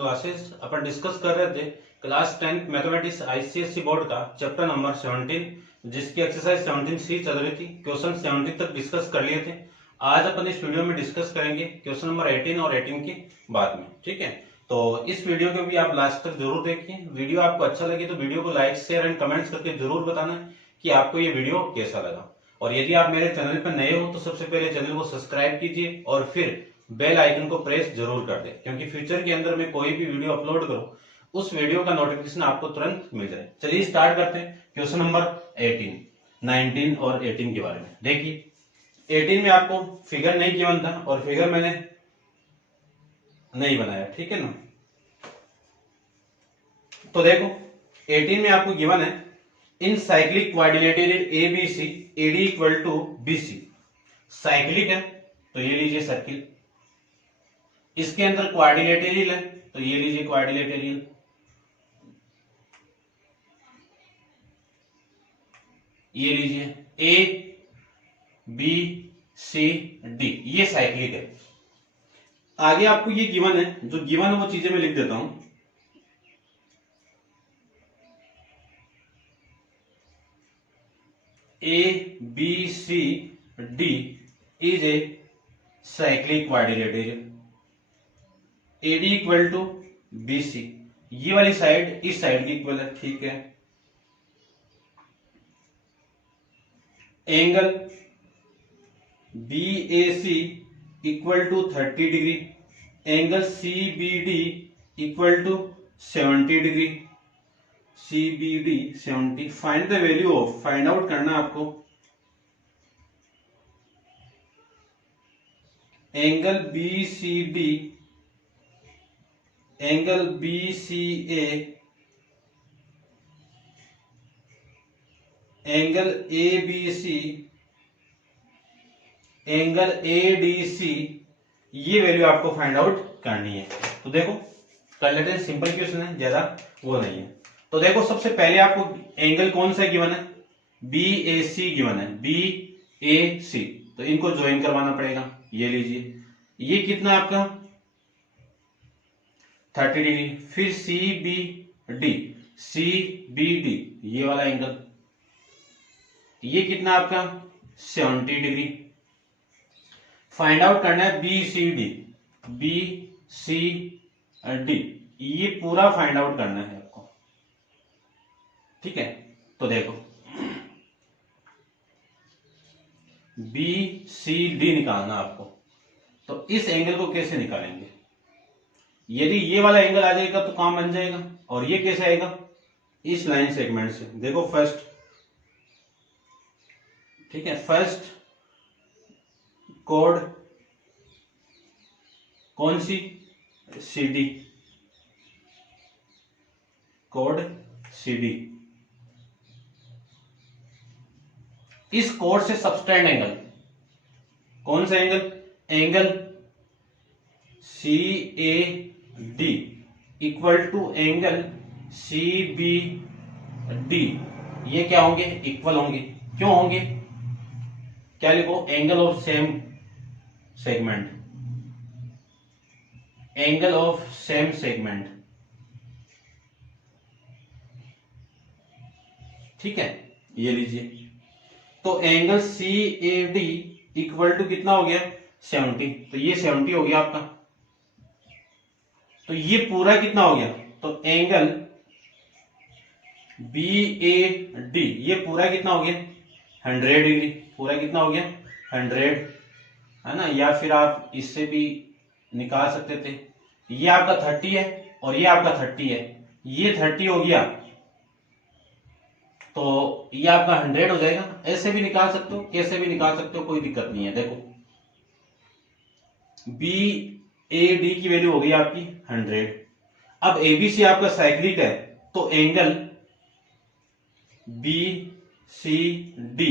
Classes अपन discuss कर रहे थे class 10th mathematics ICSE board का चैप्टर नंबर 17, जिसकी एक्सरसाइज 17C चल रही थी। क्वेश्चन 17 तक डिस्कस कर लिए थे। आज अपन इस वीडियो में डिस्कस करेंगे क्वेश्चन नंबर 18 और 18 की बाद में। ठीक है, तो इस वीडियो को भी आप लास्ट तक जरूर देखिए। वीडियो आपको अच्छा लगे तो वीडियो को लाइक शेयर एंड कमेंट्स करके जरूर बताना कि आपको ये वीडियो कैसा लगा। और यदि आप मेरे चैनल पर नए हो तो सबसे पहले चैनल को सब्सक्राइब कीजिए और फिर बेल आइकन को प्रेस जरूर कर दें, क्योंकि फ्यूचर के अंदर मैं कोई भी वीडियो अपलोड करूं उस वीडियो का नोटिफिकेशन आपको तुरंत मिल जाए। चलिए स्टार्ट करते हैं क्वेश्चन नंबर 18, 19 और 18 के बारे में। देखिए 18 में आपको फिगर नहीं गिवन था और फिगर मैंने नहीं बनाया, ठीक है ना। तो देखो 18 में आपको गिवन है in cyclic quadrilateral ABC AD equal to BC. Cyclic है तो ये लीजिए सर्किल, इसके अंदर क्वाड्रिलेटरल है तो ये लीजिए क्वाड्रिलेटरल, ये लीजिए ए बी सी डी, ये साइक्लिक है। आगे आपको ये गिवन है, जो गिवन है वो चीजें मैं लिख देता हूं। A B C D is a cyclic quadrilateral, AD equal to BC, ये वाली साइड इस साइड की इक्वल है, ठीक है। Angle B A C equal to 30 degree, angle C B D equal to 70 degree, C B D 70। Find the value of, find out करना आपको angle B C D, angle B C A, angle A B C, angle A D C, ये value आपको find out करनी है। तो देखो कर लेते हैं, सिंपल क्वेश्चन है, ज्यादा वो नहीं है। तो देखो सबसे पहले आपको एंगल कौन सा गिवन है, बी ए सी गिवन है, बी ए सी, तो इनको ज्वाइन करवाना पड़ेगा। ये लीजिए, ये कितना आपका 30 डिग्री, फिर C B D, C B D ये वाला एंगल, ये कितना आपका 70 डिग्री। फाइंड आउट करना है B C D, B C D, ये पूरा फाइंड आउट करना है आपको, ठीक है। तो देखो बी सी डी निकालना आपको, तो इस एंगल को कैसे निकालेंगे। यदि ये वाला एंगल आ जाएगा तो काम बन जाएगा, और ये कैसे आएगा, इस लाइन सेगमेंट से। देखो फर्स्ट, ठीक है, फर्स्ट कोड कौन सी, सी डी, कोड सी डी, इस कोड से सबटेंड एंगल कौन सा angle, angle C A D equal to angle C B D, ये क्या होंगे, इक्वल होंगे। क्यों होंगे, क्या लिखो, angle of same segment, angle of same segment, ठीक है। ये लीजिए, तो angle C A D equal to कितना हो गया 70, तो ये 70 हो गया आपका। तो ये पूरा कितना हो गया, तो एंगल बी ए डी ये पूरा कितना हो गया 100 डिग्री, पूरा कितना हो गया 100, है ना। या फिर आप इससे भी निकाल सकते थे, ये आपका 30 है और ये आपका 30 है, ये 30 हो गया तो ये आपका 100 हो जाएगा। ऐसे भी निकाल सकते हो, कैसे भी निकाल सकते हो, कोई दिक्कत नहीं है। देखो बी ए डी की वैल्यू हो गई आपकी 100। अब एबीसी आपका साइक्लिक है, तो angle B C D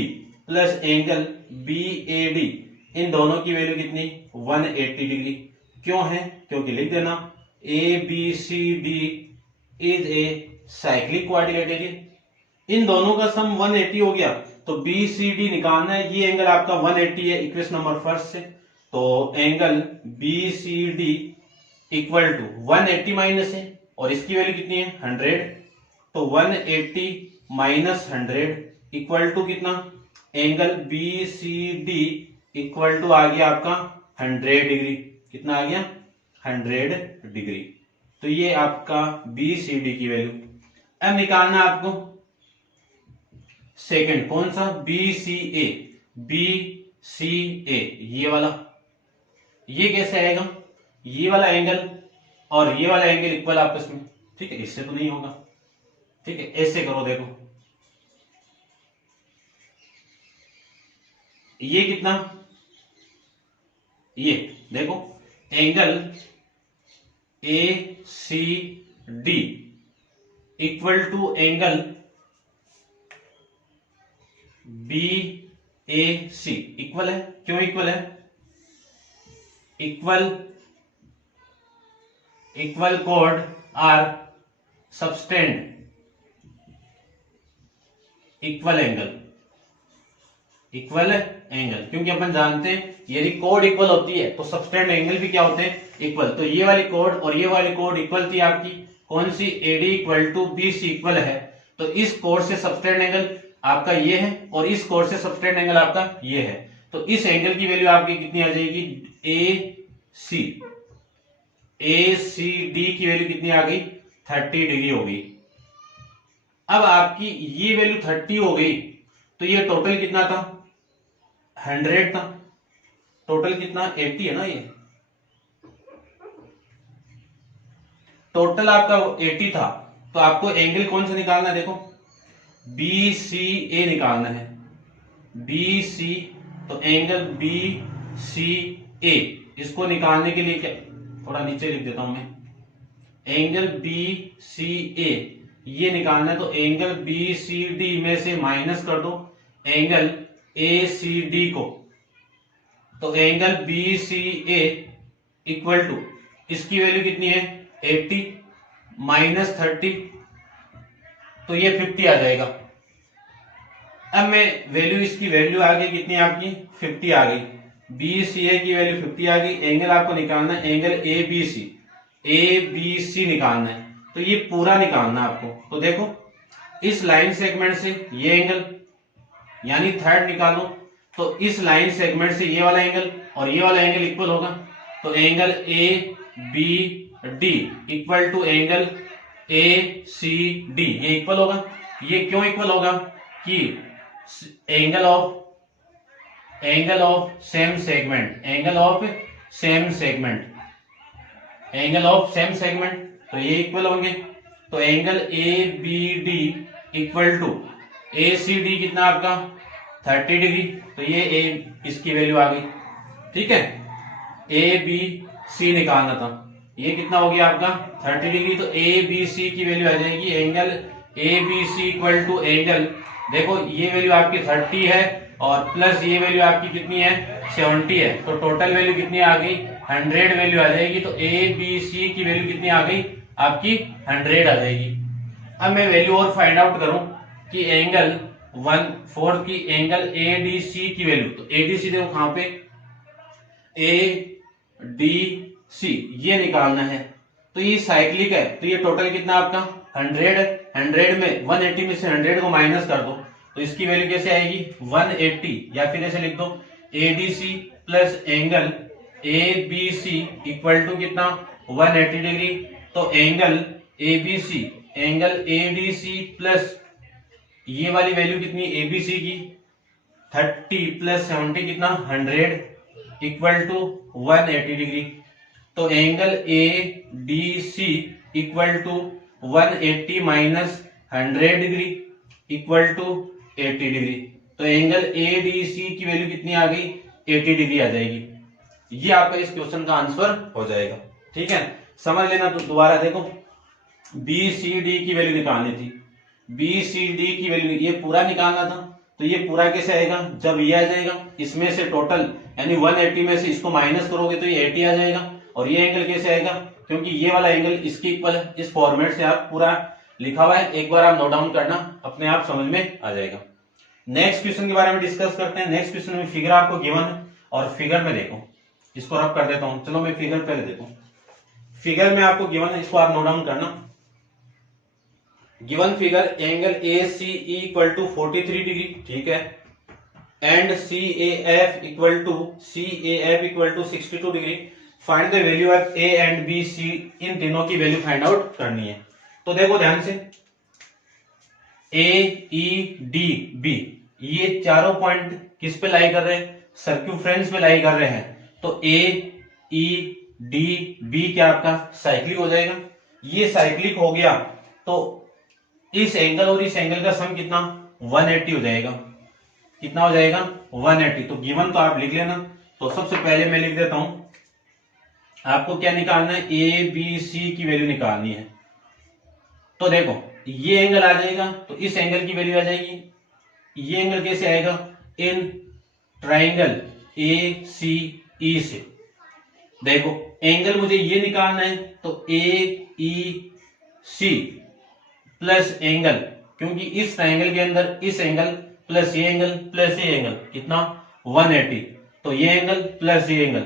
plus angle B A D, इन दोनों की वैल्यू कितनी 180 डिग्री। क्यों है, क्योंकि लिख देना A B C D is a cyclic quadrilateral, इन दोनों का सम 180 हो गया, तो बी सी डी निकालना है। ये एंगल आपका 180 है इक्वेशन नंबर फर्स्ट से, तो angle B C D equal to 180 minus है और इसकी वैल्यू कितनी है 100, तो 180 माइनस 100 इक्वल टू कितना, angle B C D equal to आ गया आपका 100 डिग्री। कितना आ गया 100 डिग्री। तो ये आपका बी सी डी की वैल्यू। अब निकालना आपको सेकंड, कौन सा, बी सी ए। बी सी ए ये वाला, ये कैसे आएगा, ये वाला एंगल और ये वाला एंगल इक्वल आपस में, ठीक है, इससे तो नहीं होगा, ठीक है, ऐसे करो, देखो ये कितना, ये देखो angle A C D equal to angle B A C equal है। क्यों इक्वल है, इक्वल कोड आर सबटेंड इक्वल एंगल, क्योंकि अपन जानते हैं यदि कोड इक्वल होती है तो सबटेंड एंगल भी क्या होते हैं, इक्वल। तो ये वाली कोड और ये वाली कोड इक्वल थी आपकी, कौन सी, AD equal to B C equal है। तो इस कोड से सबटेंड एंगल आपका ये है और इस कोड से सबटेंड एंगल आपका ये है। तो इस एंगल की वैल्यू आपकी कितनी आ जाएगी, ए सी डी की वैल्यू कितनी आ गई, 30 डिग्री हो गई। अब आपकी ये वैल्यू 30 हो गई तो ये टोटल कितना था, 100 था। टोटल कितना, 80 है ना, ये टोटल आपका 80 था। तो आपको एंगल कौन सा निकालना है, देखो बी सी ए निकालना है, बी सी। तो एंगल बी सी ए, इसको निकालने के लिए क्या, थोड़ा नीचे लिख देता हूं मैं, एंगल बी सी ए ये निकालना है। तो एंगल बी सी डी में से माइनस कर दो एंगल ए सी डी को। तो angle B C A equal to, इसकी वैल्यू कितनी है 80 माइनस 30, तो ये 50 आ जाएगा। अब मैं वैल्यू, इसकी वैल्यू आ गई कितनी आपकी 50 आ गई, बी सी ए की वैल्यू 50 आ गई। एंगल आपको निकालना है एंगल ए बी सी निकालना है। तो ये पूरा निकालना आपको। तो देखो इस लाइन सेगमेंट से ये एंगल यानी थर्ड निकालो, तो इस लाइन सेगमेंट से ये वाला एंगल और ये वाला एंगल इक्वल होगा। तो angle A B D equal to angle A C D, ये इक्वल होगा। ये क्यों इक्वल होगा कि एंगल ऑफ सेम सेगमेंट, तो ये इक्वल होंगे। तो angle A B D equal to A C D कितना आपका 30 डिग्री। तो ये इसकी वैल्यू आ गई, ठीक है। ए बी सी निकालना था, ये कितना हो गया आपका 30 डिग्री। तो ए बी सी की वैल्यू आ जाएगी angle A B C equal to angle, देखो ये वैल्यू आपकी 30 है और प्लस ये वैल्यू आपकी कितनी है 70 है। तो टोटल वैल्यू कितनी आ गई 100 वैल्यू आ जाएगी। तो ए बी सी की वैल्यू कितनी आ गई आपकी 100 आ जाएगी। अब मैं वैल्यू और फाइंड आउट करूं कि एंगल 1/4 की एंगल ए डी सी की वैल्यू। तो ए डी सी देखो कहां पे, ए डी सी ये निकालना है। तो ये साइक्लिक है, तो ये टोटल कितना आपका 100 में 180 में से 100 को माइनस कर दो तो इसकी वैल्यू कैसे आएगी 180, या फिर ऐसे लिख दो ADC plus angle A B C equal to कितना 180 डिग्री। तो एंगल एडीसी प्लस ये वाली वैल्यू कितनी एबीसी की 30 प्लस 70 कितना 100 इक्वल टू 180 डिग्री। तो angle A D C equal to 180 minus 100 degree equal to 80 degree. तो एंगल ए डी सी की वैल्यू कितनी आ गई 80 डिग्री आ जाएगी। ये आपका इस क्वेश्चन का आंसर हो जाएगा, ठीक है। समझ लेना। तो दोबारा देखो बी सी डी की वैल्यू निकालनी थी, बी सी डी की वैल्यू ये पूरा निकालना था। तो ये पूरा कैसे आएगा, जब ये आ जाएगा इसमें से टोटल यानी 180 में से इसको माइनस करोगे तो ये 80 आ जाएगा। और ये एंगल कैसे आएगा, क्योंकि ये वाला एंगल इसके इक्वल है। इस फॉर्मेट से आप पूरा लिखा हुआ है, एक बार आप नोट डाउन करना, अपने आप समझ में आ जाएगा। नेक्स्ट क्वेश्चन के बारे में डिस्कस करते हैं। नेक्स्ट क्वेश्चन में फिगर आपको गिवन है और फिगर में देखो, इसको रब कर देता हूं। चलो मैं फिगर पहले देखो, फिगर में आपको गिवन है, इसको आप नोट डाउन करना। Given figure angle A C equal to 43 degree, ठीक है, and C A F equal to 62 degree. Find the value of A and B C, इन तीनों की वैल्यू फाइंड आउट करनी है। तो देखो ध्यान से, ए ई डी बी, ये चारों पॉइंट किस पे लाई कर रहे हैं? सर्क्यूफ्रेंस पे लाई कर रहे हैं। तो ए ई डी बी क्या आपका साइक्लिक हो जाएगा। ये साइक्लिक हो गया तो इस एंगल और इस एंगल का सम कितना? 180 हो जाएगा। कितना हो जाएगा? 180। तो गिवन तो आप लिख लेना। तो सबसे पहले मैं लिख देता हूं, आपको क्या निकालना है? ए बी सी की वैल्यू निकालनी है। तो देखो ये एंगल आ जाएगा तो इस एंगल की वैल्यू आ जाएगी। ये एंगल कैसे आएगा? इन ट्राइंगल ए सी ई से। देखो एंगल मुझे ये निकालना है तो ए ई सी प्लस एंगल, क्योंकि इस ट्राइंगल के अंदर इस एंगल प्लस ये एंगल प्लस ये एंगल कितना? 180। तो ये एंगल प्लस ये angle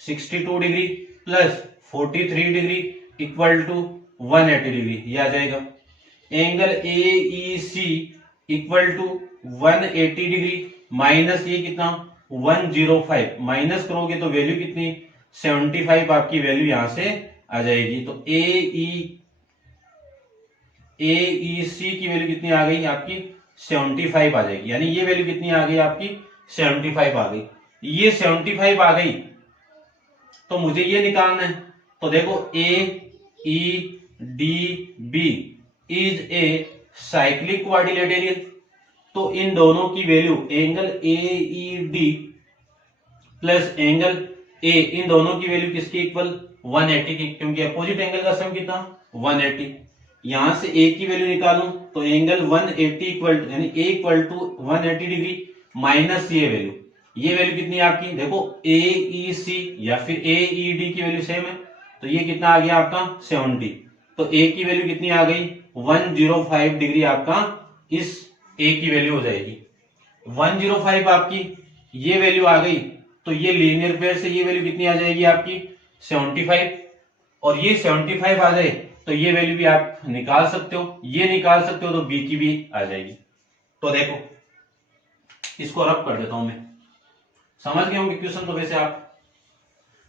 62 degree plus 43 degree equal to 180 degree, ये आ जाएगा। Angle A E C equal to 180 degree minus ये कितना? 105। माइनस करोगे तो वैल्यू कितनी? 75 आपकी वैल्यू यहां से आ जाएगी। तो ए ई सी की वैल्यू कितनी आ गई आपकी? 75 आ जाएगी। यानी ये वैल्यू कितनी आ गई आपकी? 75 आ गई। ये 75 आ गई तो मुझे ये निकालना है। तो देखो A E D B is a cyclic quadrilateral. तो इन दोनों की value angle A E D plus angle A, इन दोनों की वैल्यू किसकी इक्वल? 180 की, क्योंकि अपोजिट एंगल का सम कितना? 180। यहां से ए की वैल्यू निकालूं तो एंगल 180 इक्वल यानी ए इक्वल टू 180 डिग्री माइनस ये वैल्यू। ये वैल्यू कितनी है आपकी? देखो ए ई सी या फिर ए ई डी की वैल्यू सेम है तो ये कितना आ गया आपका? 70। तो ए की वैल्यू कितनी आ गई? 105 डिग्री आपका इस ए की वैल्यू हो जाएगी। 105 आपकी ये वैल्यू आ गई तो ये लीनियर पेयर से ये वैल्यू कितनी आ जाएगी आपकी? 75। और ये 75 आ जाए तो ये वैल्यू भी आप निकाल सकते हो, ये निकाल सकते हो तो बी की भी आ जाएगी। तो देखो इसको रब कर देता हूं मैं, समझ गए होंगे क्वेश्चन तो वैसे आप।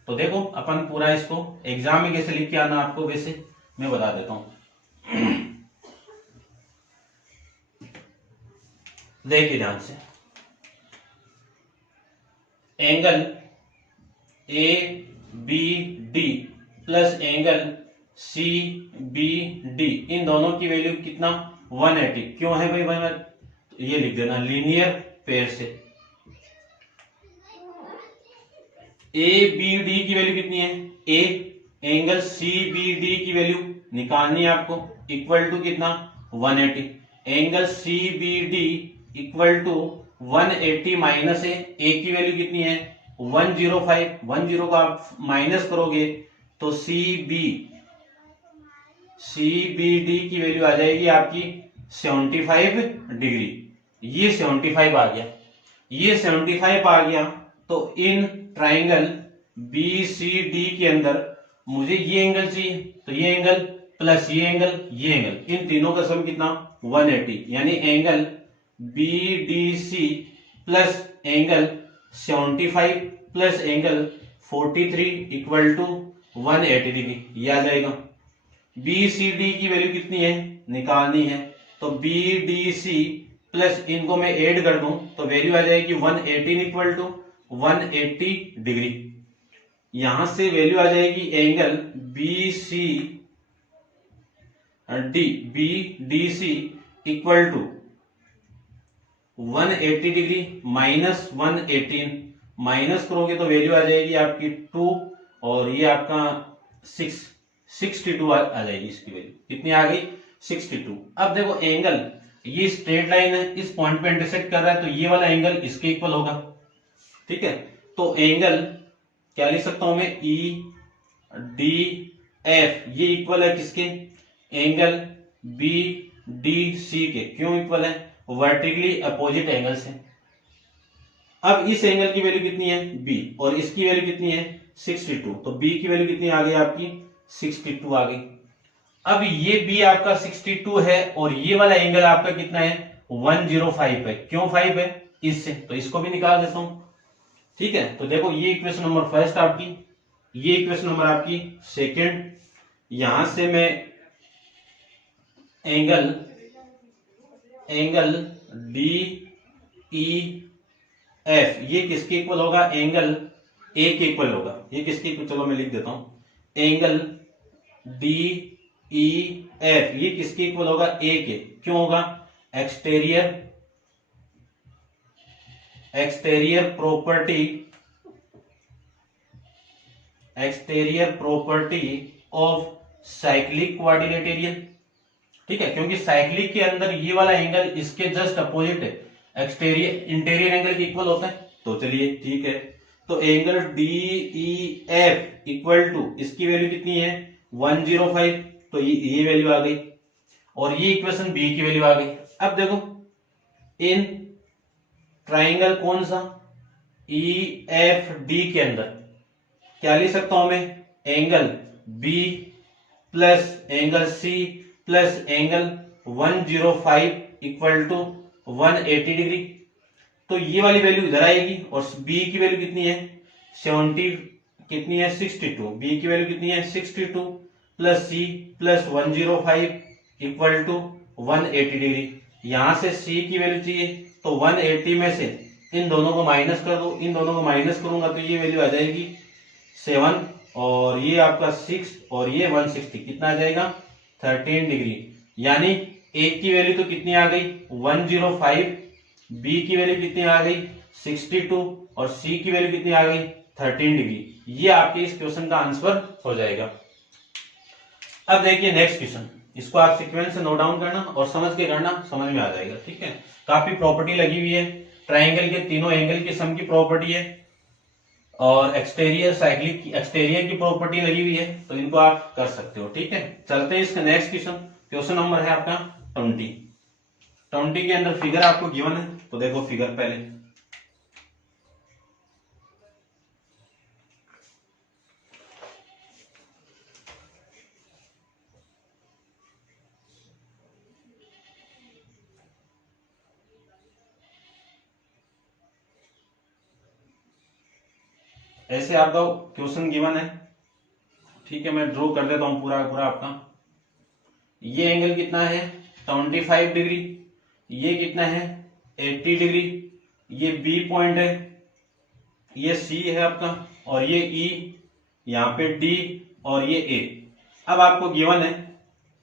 तो देखो अपन पूरा इसको एग्जाम में कैसे लिख के आना आपको वैसे मैं बता देता हूं। देखिए ध्यान से, angle A B D plus angle C B D, इन दोनों की वैल्यू कितना? 180। क्यों है भाई? ये लिख देना लीनियर पेयर से। ए बी डी की वैल्यू कितनी है? ए एंगल सी बी डी की वैल्यू निकालनी है आपको, इक्वल टू कितना? 180। Angle C B D equal to 180 minus A की वैल्यू कितनी है? 105। 10 का आप माइनस करोगे तो सी बी डी की वैल्यू आ जाएगी आपकी 75 डिग्री। ये 75 आ गया। ये 75 आ गया तो in triangle B C D के अंदर मुझे ये एंगल चाहिए, तो ये एंगल प्लस ये एंगल, ये एंगल, इन तीनों का सम कितना? 180। यानी angle B D C plus angle 75 plus angle 43 equal to 180 degree, ये आ जाएगा। बी सी डी की वैल्यू कितनी है? निकालनी है। तो बी डी सी प्लस इनको मैं ऐड कर दूं तो वैल्यू आ जाएगी 118 इक्वल टू 180 डिग्री। यहां से वैल्यू आ जाएगी angle B D C equal to 180 degree minus 118, minus करोगे तो वैल्यू आ जाएगी आपकी 2 और ये आपका 62 आ जाएगी। इसकी वैल्यू कितनी आ गई? 62। अब देखो एंगल ये स्ट्रेट लाइन है, इस पॉइंट पे इंटरसेक्ट कर रहा है तो ये वाला एंगल इसके इक्वल होगा, ठीक है। तो एंगल क्या लिख सकता हूं मैं? ई डी एफ, ये इक्वल है किसके? एंगल बी डी सी के। क्यों इक्वल है? वर्टिकली अपोजिट एंगल से। अब इस एंगल की वैल्यू कितनी है? बी, और इसकी वैल्यू कितनी है? 62। तो बी की वैल्यू कितनी आ गई आपकी? 62 आ गई। अब ये बी आपका 62 है और ये वाला एंगल आपका कितना है 105 है। क्यों 5 है इससे, तो इसको भी निकाल देता हूं। ठीक है, तो देखो ये इक्वेशन नंबर फर्स्ट आपकी, ये इक्वेशन नंबर आपकी सेकंड। यहां से मैं एंगल डी ई एफ ये किसके इक्वल होगा, एंगल ए के इक्वल होगा। ये किसके इक्वल, चलो मैं लिख देता हूं, एंगल डी ई एफ ये किसके इक्वल होगा, ए के। क्यों होगा, exterior property of cyclic quadrilateral. ठीक है, क्योंकि साइक्लिक के अंदर ये वाला एंगल इसके जस्ट अपोजिट है, इंटीरियर एंगल के इक्वल होता है। तो चलिए ठीक है, तो angle D E F equal to इसकी वैल्यू कितनी है 105, तो ये वैल्यू आ गई और ये इक्वेशन बी की वैल्यू आ गई। अब देखो इन ट्राइंगल कौन सा ई एफ डी के अंदर क्या लिख सकता हूं मैं, angle B plus angle C plus angle 105 equal to 180 degree. तो ये वाली वैल्यू इधर आएगी और बी की वैल्यू कितनी है 70, कितनी है 62, बी की वैल्यू कितनी है 62 plus C plus 105 equal to 180 degree. यहां से सी की वैल्यू चाहिए तो 180 में से इन दोनों को माइनस कर दो, इन दोनों को माइनस करूंगा तो ये वैल्यू आ जाएगी 7 और ये आपका 6 और ये 160, कितना आ जाएगा 13 डिग्री। यानी ए की वैल्यू तो कितनी आ गई 105, बी की वैल्यू कितनी आ गई 62 और सी की वैल्यू कितनी आ गई 13 डिग्री। ये आपके इस क्वेश्चन का आंसर हो जाएगा। अब देखिए नेक्स्ट क्वेश्चन, इसको आप सीक्वेंस से नोट डाउन करना और समझ के करना, समझ में आ जाएगा। ठीक है, काफी प्रॉपर्टी लगी हुई है, ट्राइंगल के तीनों एंगल की सम की प्रॉपर्टी है और एक्सटेरियर की प्रॉपर्टी लगी हुई है, तो इनको आप कर सकते हो। ठीक है, चलते हैं इसका नेक्स्ट क्वेश्चन। क्वेश्चन नंबर है आपका 20 के अंदर फिगर आपको गिवन है, तो देखो फिगर पहले ऐसे आपका क्वेश्चन गिवन है। ठीक है, मैं ड्रॉ कर देता हूं पूरा पूरा आपका। ये एंगल कितना है 25 डिग्री, ये कितना है 80 डिग्री, ये बी पॉइंट है, ये सी है आपका और ये ई, यहाँ पे डी और ये ए। अब आपको गिवन है,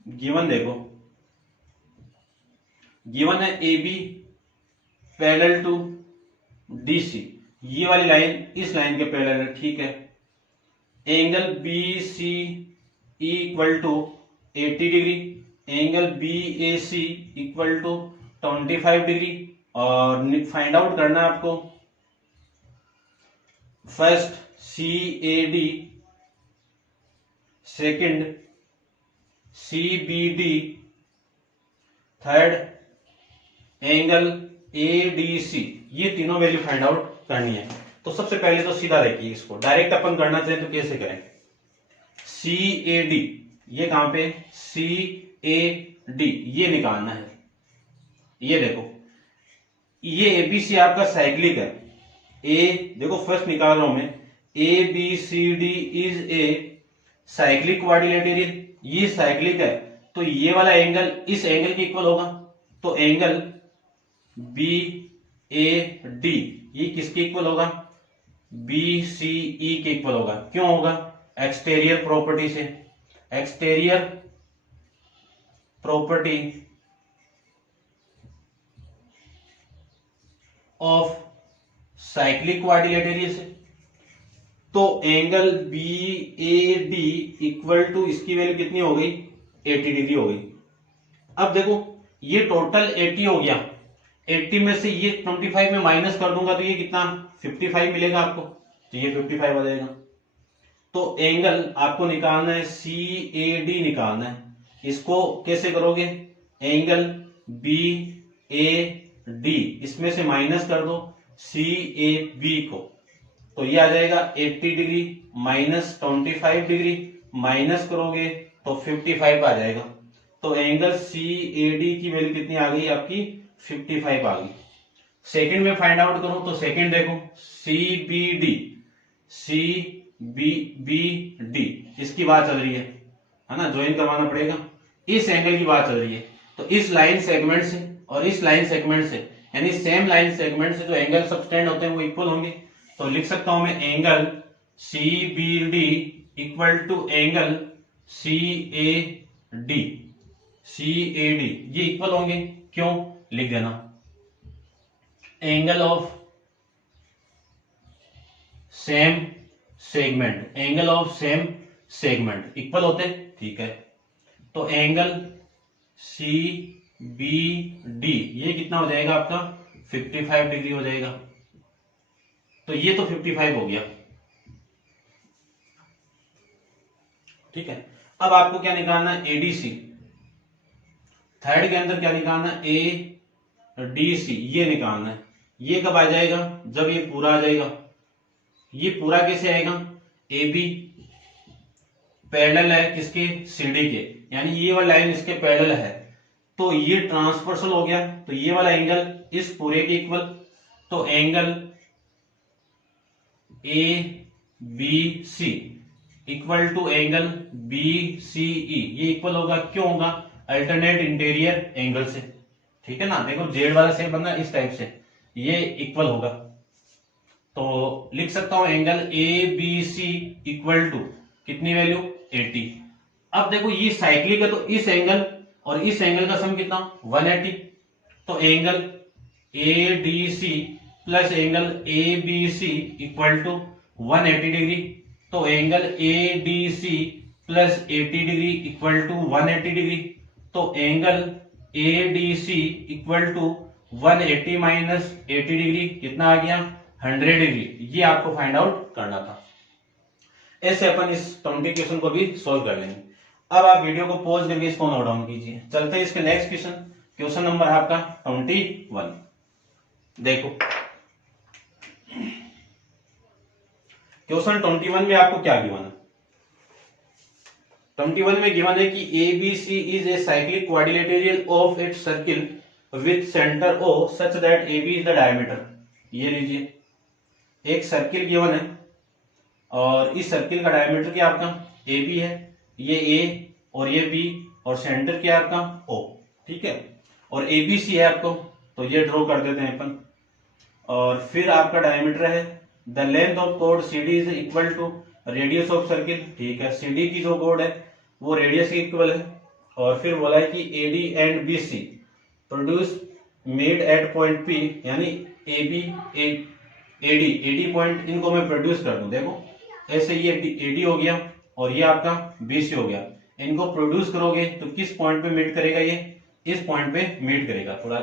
गिवन देखो, गिवन है A B parallel to D C, ये वाली लाइन इस लाइन के पैरेलल है। ठीक है, angle B C equal to 80 degree, angle B A C equal to 25 degree. और फाइंड आउट करना है आपको first C A D, second C B D, third angle A D C. ये तीनों वैल्यू फाइंड आउट करनी है। तो सबसे पहले तो सीधा देखिए, इसको डायरेक्ट अपन करना चाहे तो कैसे करें। सी ए डी, ये कहां पे सी ए डी, ये निकालना है। ये देखो, ये एबीसी आपका साइक्लिक है। ए देखो फर्स्ट निकाल रहा हूं मैं, A B C D is a cyclic quadrilateral, ये साइक्लिक है तो ये वाला एंगल इस एंगल के इक्वल होगा। तो एंगल बी ए डी ये किसके इक्वल होगा, बी सी ई के इक्वल होगा। क्यों होगा, एक्सटेरियर प्रॉपर्टी से, exterior property of cyclic quadrilateral से। तो angle B A D equal to इसकी वैल्यू कितनी हो गई 80 डिग्री हो गई। अब देखो ये टोटल 80 हो गया, 80 में से ये 25 में माइनस कर दूंगा तो ये कितना 55 मिलेगा आपको, तो ये 55 आ जाएगा। तो एंगल आपको निकालना है सी ए डी निकालना है। इसको कैसे करोगे, एंगल बी ए डी इसमें से माइनस कर दो सी ए बी को, तो ये आ जाएगा 80 डिग्री माइनस 25 डिग्री माइनस करोगे तो 55 आ जाएगा। तो एंगल सी ए डी की वैल्यू कितनी आ गई आपकी 55 आ गई। सेकंड में फाइंड आउट करूं तो सेकंड देखो सी बी डी इसकी बात चल रही है ना, ज्वाइन करवाना पड़ेगा। इस एंगल की बात चल रही है, तो इस लाइन सेगमेंट से और इस लाइन सेगमेंट से यानी सेम लाइन सेगमेंट से जो एंगल सबटेंड होते हैं वो इक्वल होंगे। तो लिख सकता हूं मैं angle C B D equal to angle C A D ये इक्वल होंगे। क्यों, लिख देना angle of same segment equal होते हैं, ठीक है। तो एंगल सी बी डी ये कितना हो जाएगा आपका 55 डिग्री हो जाएगा। तो ये तो 55 हो गया, ठीक है। अब आपको क्या निकालना है एडीसी, थर्ड के अंदर क्या निकालना है ए डी सी ये निकालना है। ये कब आ जाएगा, जब ये पूरा आ जाएगा। ये पूरा कैसे आएगा, ए बी पैरेलल है किसके सीडी के, यानी ये वाला लाइन इसके पैरेलल है, तो ये ट्रांसवर्सल हो गया। तो ये वाला एंगल इस पूरे के इक्वल, तो angle A B C equal to angle B C E ये इक्वल होगा। क्यों होगा, अल्टरनेट इंटीरियर एंगल से, ठीक है ना। देखो जेड वाला शेप बनना इस टाइप से, ये इक्वल होगा। तो लिख सकता हूं angle A B C equal to कितनी वैल्यू 80। अब देखो ये साइक्लिक है, तो इस एंगल और इस एंगल का सम कितना 180। तो angle A D C plus angle A B C equal to 180 degree. तो angle A D C plus 80 degree equal to 180 degree. तो angle A D C equal to 180 minus 80 degree कितना आ गया 100 degree. ये आपको find out करना था। ऐसे अपन इस 20 क्वेश्चन को भी सोल्व कर लेंगे। अब आप वीडियो को पॉज करके इसको नोट डाउन कीजिए। चलते हैं इसके नेक्स्ट क्वेश्चन, क्वेश्चन नंबर है आपका 21। देखो क्वेश्चन 21 में आपको क्या गिवन है, 21 में गिवन है कि A B C is a cyclic quadrilateral of its circle with centre O such that A B is the diameter. ये लीजिए एक सर्किल गिवन है और इस सर्किल का डायमीटर क्या आपका ए बी है, ये ए और ये बी और सेंटर क्या आपका ओ, ठीक है। और ए बी सी है आपको, तो ये ड्रॉ कर देते हैं अपन। और फिर आपका डायमीटर है द लेंथ ऑफ कोड C D is equal to radius of circle, ठीक है। सी डी की जो कोड है वो रेडियस के इक्वल है। और फिर बोला है कि A D and B C produce made at point P, यानी ए बी एडी पॉइंट इनको मैं प्रोड्यूस कर दूं। देखो ऐसे ये एडी हो गया और ये आपका बीसी हो गया, इनको प्रोड्यूस करोगे तो किस पॉइंट पे मीट करेगा, ये इस पॉइंट पे मीट करेगा। थोड़ा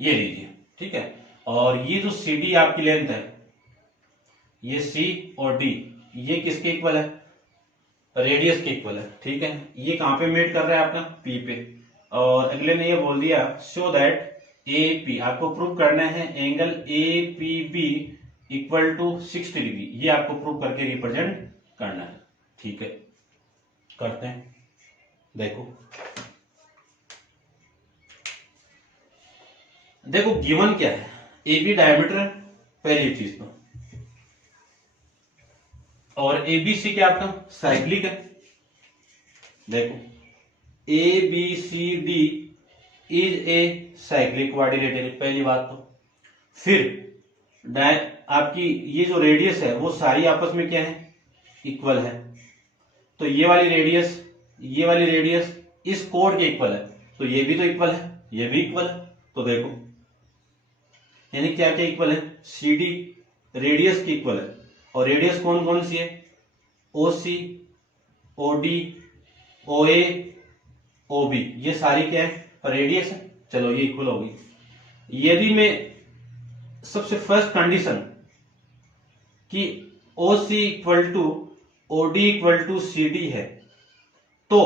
ये लीजिए, ठीक है। और ये जो सी डी आपकी लेंथ है, ये सी और डी ये किसके इक्वल है, रेडियस के इक्वल है, ठीक है। ये कहां पे मीट कर रहा है आपका पी पे। और अगले ने ये बोल दिया शो दैट ए पी, आपको प्रूव करना है angle A P B equal to 60 degree. ये आपको प्रूव करके रिप्रेजेंट करना है, ठीक है। करते हैं, देखो देखो गिवन क्या है, ए बी डायमीटर पहली चीज तो, और ए बी सी क्या आपका साइक्लिक है। देखो A B C D is a cyclic quadrilateral, पहली बात तो। फिर आपकी ये जो रेडियस है वो सारी आपस में क्या है इक्वल है। तो ये वाली रेडियस इस कोड के इक्वल है, तो ये भी तो इक्वल है, ये भी इक्वल है। तो देखो यानी क्या क्या इक्वल है, सी डी रेडियस की इक्वल है। और रेडियस कौन कौन सी है, ओ सी ओ डी ओ ए ओ बी, ये सारी क्या है रेडियस है। चलो ये इक्वल होगी। यदि मैं सबसे फर्स्ट कंडीशन कि O C equal to O D equal to C D है, तो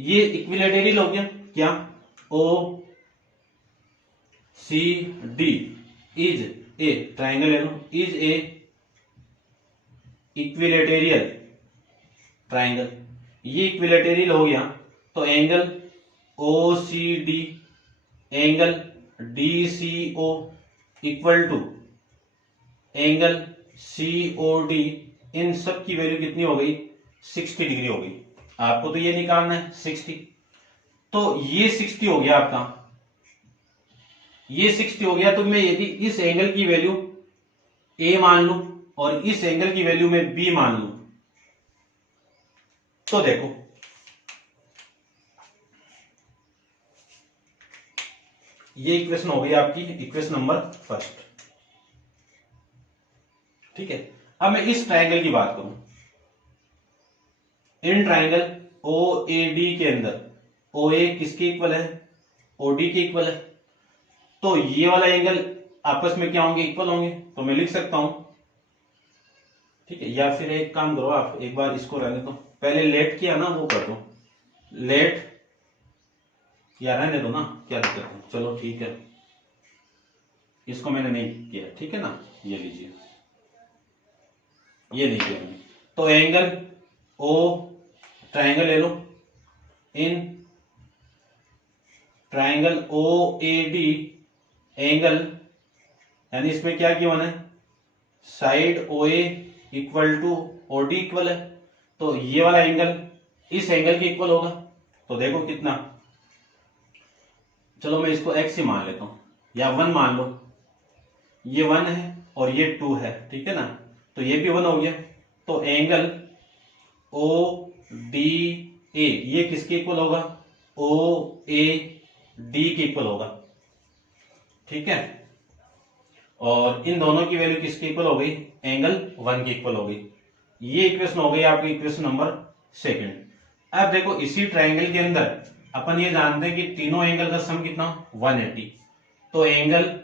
ये इक्विलेटरल हो गया क्या, O C D is a triangle ले लो, इज ए इक्विलेटेरियल ट्राइंगल। ये इक्विलेटेरियल हो गया तो angle O C D, angle D C O equal to angle C O D, इन सब की वैल्यू कितनी हो गई? 60 डिग्री हो गई। आपको तो ये निकालना है 60, तो ये 60 हो गया आपका, ये 60 हो गया। तो मैं यदि इस एंगल की वैल्यू ए मान लूं और इस एंगल की वैल्यू में बी मान लूं, तो देखो ये इक्वेशन हो गई आपकी इक्वेशन नंबर फर्स्ट। ठीक है, अब मैं इस ट्राइंगल की बात करूं, इन ट्राइंगल ओ ए डी के अंदर ओ ए किसके इक्वल है? ओ डी के इक्वल है। तो ये वाला एंगल आपस में क्या होंगे? इक्वल होंगे। तो मैं लिख सकता हूं, ठीक है, या फिर एक काम करो आप, एक बार इसको रहने दो, पहले लेट किया ना वो कर दो, लेट या रहने दो ना, क्या दिक्कत है? चलो ठीक है, इसको मैंने नहीं किया, ठीक है ना, ये लीजिए, ये नहीं किया मैंने। तो एंगल ओ, ट्राइंगल ले लो, in triangle O A D angle, यानी इसमें क्या गिवन है? Side O A equal to O D equal है, तो ये वाला एंगल इस एंगल के इक्वल होगा। तो देखो कितना, चलो मैं इसको x ही मान लेता हूं या 1 मान लो, ये 1 है और ये 2 है, ठीक है ना, तो ये भी 1 हो गया। तो एंगल ओ डी ए ये किसके इक्वल होगा? ओ ए डी के इक्वल होगा, ठीक है। और इन दोनों की वैल्यू किसके इक्वल हो गई? एंगल 1 के इक्वल हो गई। ये इक्वेशन हो गई आपकी इक्वेशन नंबर सेकंड। अब देखो इसी ट्राइंगल के अंदर अपन ये जानते हैं कि तीनों एंगल का सम कितना? 180। तो angle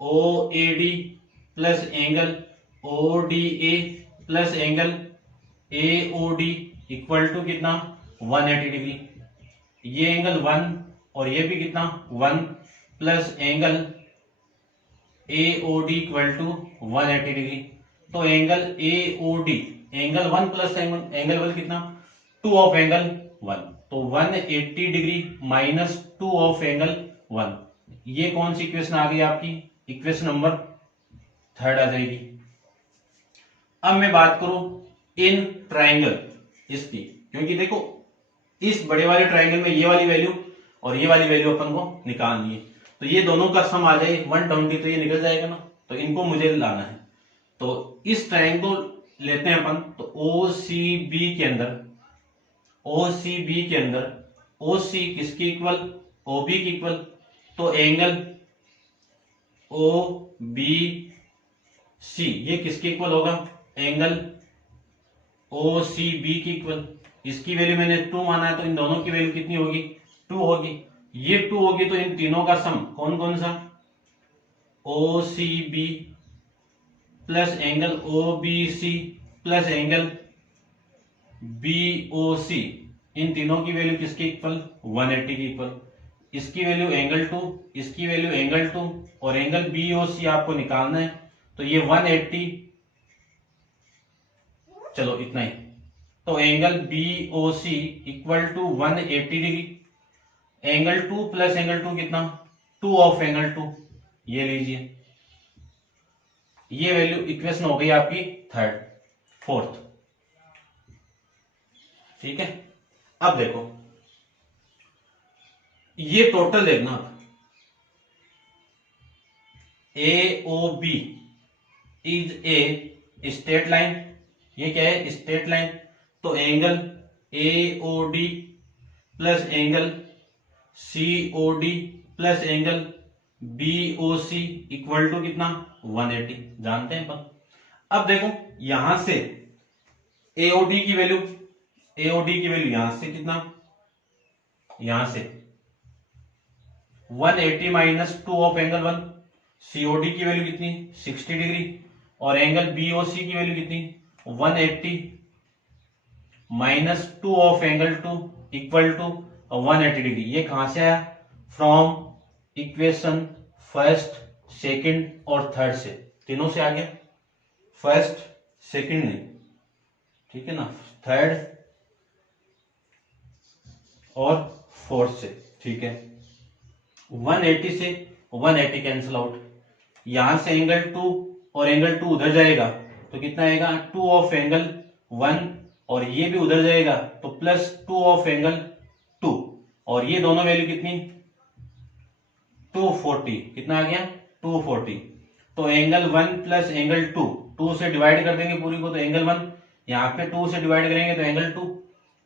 O A D plus angle O D A plus angle A O D equal to कितना? 180 डिग्री। ये एंगल 1 और ये भी कितना? 1 plus angle A O D equal to 180 degree. तो angle A O D, angle 1 plus angle 1 कितना? 2 of angle 1, तो 180 degree minus 2 of angle 1। ये कौन सी इक्वेशन आ गई आपकी? इक्वेशन नंबर थर्ड आ जाएगी। अब मैं बात करूं इन ट्राइंगल इसकी, क्योंकि देखो इस बड़े वाले ट्राइंगल में ये वाली वैल्यू और ये वाली वैल्यू अपन को निकालनी है, तो ये दोनों का सम आ जाए 120, तो ये निकल जाएगा ना, तो इनको मुझे लाना है। तो इस ट्राइंगल लेते हैं अपन, तो ओ सी बी के अंदर, ओ सी बी के अंदर ओ सी किसकी इक्वल? ओ बी की इक्वल। तो एंगल ओ बी सी ये किसके इक्वल होगा? एंगल ओ सी बी की इक्वल। इसकी वैल्यू मैंने 2 माना है, तो इन दोनों की वैल्यू कितनी होगी? 2 होगी। ये 2 होगी, तो इन तीनों का सम कौन कौन सा? O C B plus angle O B C plus angle B O C, इन तीनों की वैल्यू किसके इक्वल? 180 की इक्वल। इसकी वैल्यू एंगल 2, इसकी वैल्यू एंगल 2 और एंगल बी ओ सी आपको निकालना है, तो ये 180, चलो इतना ही। तो angle B O C equal to 180 degree. Angle 2 plus angle 2 कितना? 2 ऑफ एंगल 2, ये लीजिए। ये वैल्यू इक्वेशन हो गई आपकी फोर्थ, ठीक है। अब देखो ये टोटल देखना, A O B is a straight line, ये क्या है? Straight line. तो angle A O D plus angle C O D plus angle B O C equal to कितना? 180, जानते हैं अपन। अब देखो यहां से एओडी की वैल्यू, एओडी की वैल्यू यहां से कितना? यहां से 180 माइनस 2 ऑफ एंगल 1। सीओडी की वैल्यू कितनी? 60 डिग्री। और एंगल बीओसी की वैल्यू कितनी? 180 minus 2 of angle 2 equal to 180 degree. ये कहां से आया? फ्रॉम इक्वेशन फर्स्ट, सेकंड और थर्ड से, तीनों से आ गया। फर्स्ट, सेकंड नहीं, ठीक है ना, थर्ड और फोर्थ से, ठीक है। 180 से 180 कैंसिल आउट, यहां से एंगल 2 और एंगल 2 उधर जाएगा तो कितना आएगा, 2 ऑफ एंगल 1, और ये भी उधर जाएगा तो प्लस 2 ऑफ एंगल 2, और ये दोनों वैल्यू कितनी, 240, कितना आ गया 240। तो एंगल 1 प्लस एंगल 2, 2 से डिवाइड कर देंगे पूरी को तो एंगल 1, यहाँ पे 2 से डिवाइड करेंगे तो एंगल 2,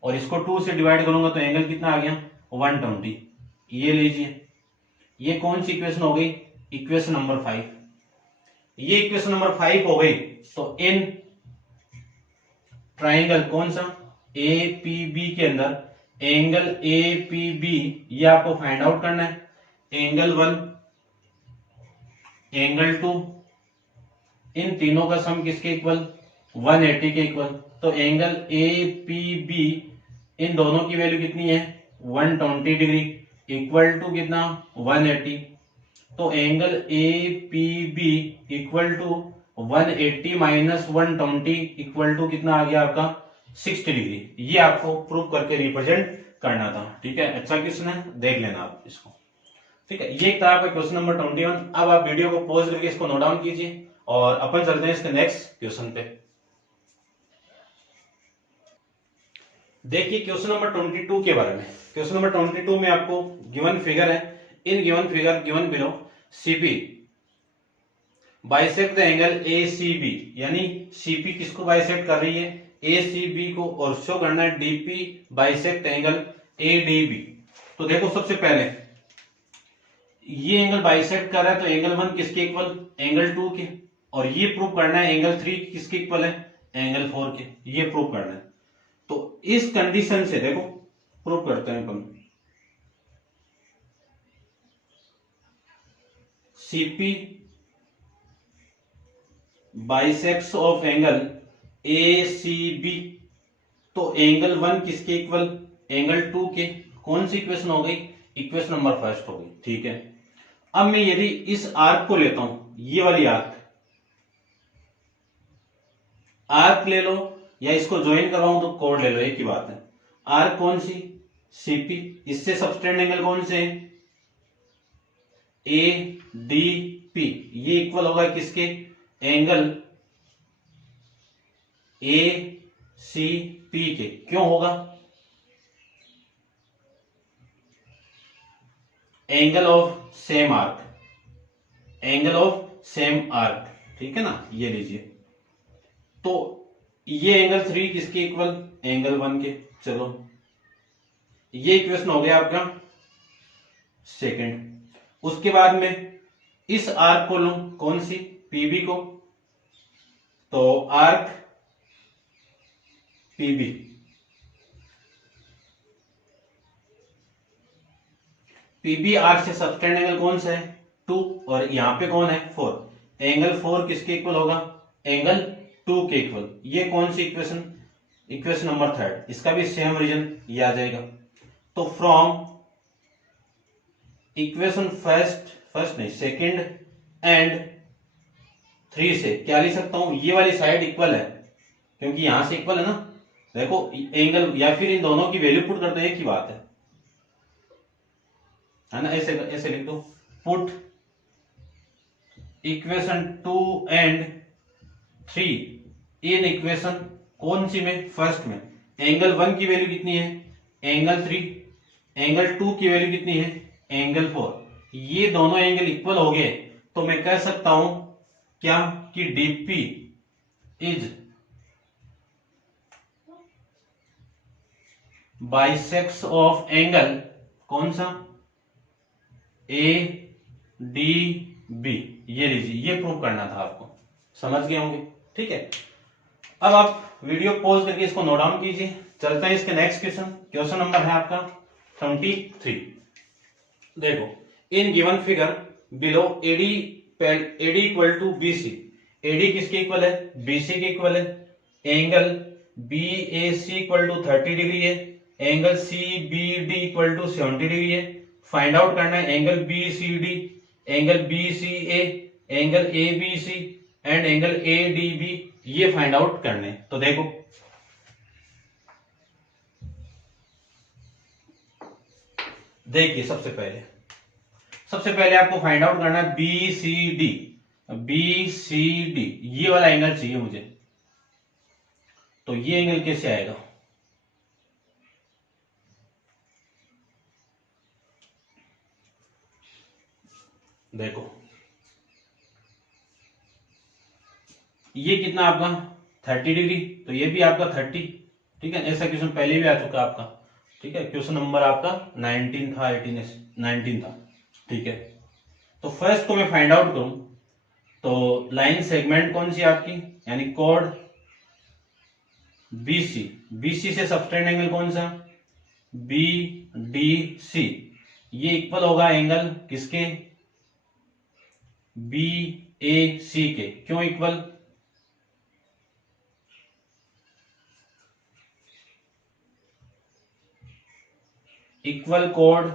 और इसको 2 से डिवाइड करूंगा तो एंगल कितना आ गया 120। ये लीजिए, ये कौन सी इक्वेशन हो गई, इक्वेशन नंबर 5। ये इक्वेशन नंबर 5 हो गई। तो इन ट्राइंगल कौन सा, एपीबी के अंदर एंगल एपीबी ये आपको फाइंड आउट करना है। एंगल 1, एंगल 2, इन तीनों का सम किसके इक्वल, 180 के इक्वल। तो एंगल एपीबी इन दोनों की वैल्यू कितनी है 120 डिग्री, इक्वल टू कितना 180। तो angle APB equal to 180 minus 120 equal to कितना आ गया आपका 60 डिग्री। ये आपको प्रूव करके रिप्रेजेंट करना था, ठीक है। अच्छा क्वेश्चन है, देख लेना आप इसको, ठीक है। ये था आपका क्वेश्चन नंबर 21। अब आप वीडियो को पॉज करके इसको नोट डाउन कीजिए और अपन चलते हैं इसके नेक्स्ट क्वेश्चन पे। देखिए क्वेश्चन नंबर 22 के बारे में। क्वेश्चन नंबर 22 में आपको गिवन फिगर है, in given figure given below CP bisect the angle ACB, यानी सीपी किसको बाइसेक्ट कर रही है, एसीबी को, और शो करना है डीपी बाइसेक्ट एंगल एडीबी। तो देखो सबसे पहले ये एंगल बाइसेक्ट कर रहा है तो एंगल 1 किसके इक्वल, एंगल 2 के, और ये प्रूव करना है एंगल 3 किसके इक्वल है, एंगल 4 के, ये प्रूव करना है। तो इस कंडीशन से देखो प्रूव करते हैं अपन, CP bisects of angle ACB, तो एंगल 1 किसके इक्वल, एंगल 2 के। कौन सी इक्वेशन हो गई, इक्वेशन नंबर फर्स्ट हो गई, ठीक है। अब मैं यदि इस आर्क को लेता हूं, ये वाली आर्क, आर्क ले लो या इसको ज्वाइन करवाऊं तो कोड ले लो, एक ही बात है। आर्क कौन सी, सीपी, इससे सबटेंड एंगल कौन से, ए डी पी, ये इक्वल होगा किसके, एंगल ए सी पी के। क्यों होगा, angle of same arc, angle of same arc, ठीक है ना, ये लीजिए। तो ये एंगल 3 किसके इक्वल, एंगल 1 के। चलो ये इक्वेशन हो गया आपका सेकंड। उसके बाद में इस आर्क को लूं, कौन सी, पीबी को, तो आर्क पीबी, पीबी आर्क से सबटेंड एंगल कौन सा है 2, और यहां पे कौन है 4, एंगल 4 किसके इक्वल होगा, एंगल 2 के इक्वल। ये कौन सी इक्वेशन, इक्वेशन नंबर 3, इसका भी सेम रीजन ये आ जाएगा। तो फ्रॉम इक्वेशन फर्स्ट नहीं सेकंड एंड 3 से क्या लिख सकता हूं, ये वाली साइड इक्वल है क्योंकि यहां से इक्वल है ना, देखो एंगल, या फिर इन दोनों की वैल्यू पुट कर दो, एक ही बात है ना, ऐसे ऐसे लिख दो, put equation 2 and 3 in equation कौन सी में, फर्स्ट में। एंगल 1 की वैल्यू कितनी है, एंगल 3, एंगल 2 की वैल्यू कितनी है, एंगल 4। ये दोनों एंगल इक्वल हो गए तो मैं कह सकता हूं क्या, कि DP is bisects of angle कौन सा, ए डी बी। ये लीजिए, ये प्रूव करना था आपको, समझ गए होंगे, ठीक है। अब आप वीडियो पॉज करके इसको नोट डाउन कीजिए, चलते हैं इसके नेक्स्ट क्वेश्चन। क्वेश्चन नंबर है आपका 23। देखो in given figure below AD equal to BC, AD किसके इक्वल है, बीसी के इक्वल है। Angle B A C equal to 30 degree है, angle C B D equal to 70 degree है। फाइंड आउट करना है angle B C D, angle B C A, angle A B C and angle A D B, ये find out करने। तो देखो देखिए सबसे पहले आपको फाइंड आउट करना है B C D. B C D ये वाला एंगल चाहिए मुझे। तो ये एंगल कैसे आएगा? देखो ये कितना आपका 30 डिग्री, तो ये भी आपका 30। ठीक है, ऐसा क्वेश्चन पहले भी आ चुका आपका। ठीक है, क्वेश्चन नंबर आपका 19 था, 19 था। ठीक है, तो फर्स्ट को मैं फाइंड आउट करूं तो लाइन सेगमेंट कौन सी आपकी, यानी कोड बीसी, बीसी से सबटेंड एंगल कौन सा, बी डी सी, ये इक्वल होगा एंगल किसके, बी ए सी के। क्यों इक्वल? इक्वल कोड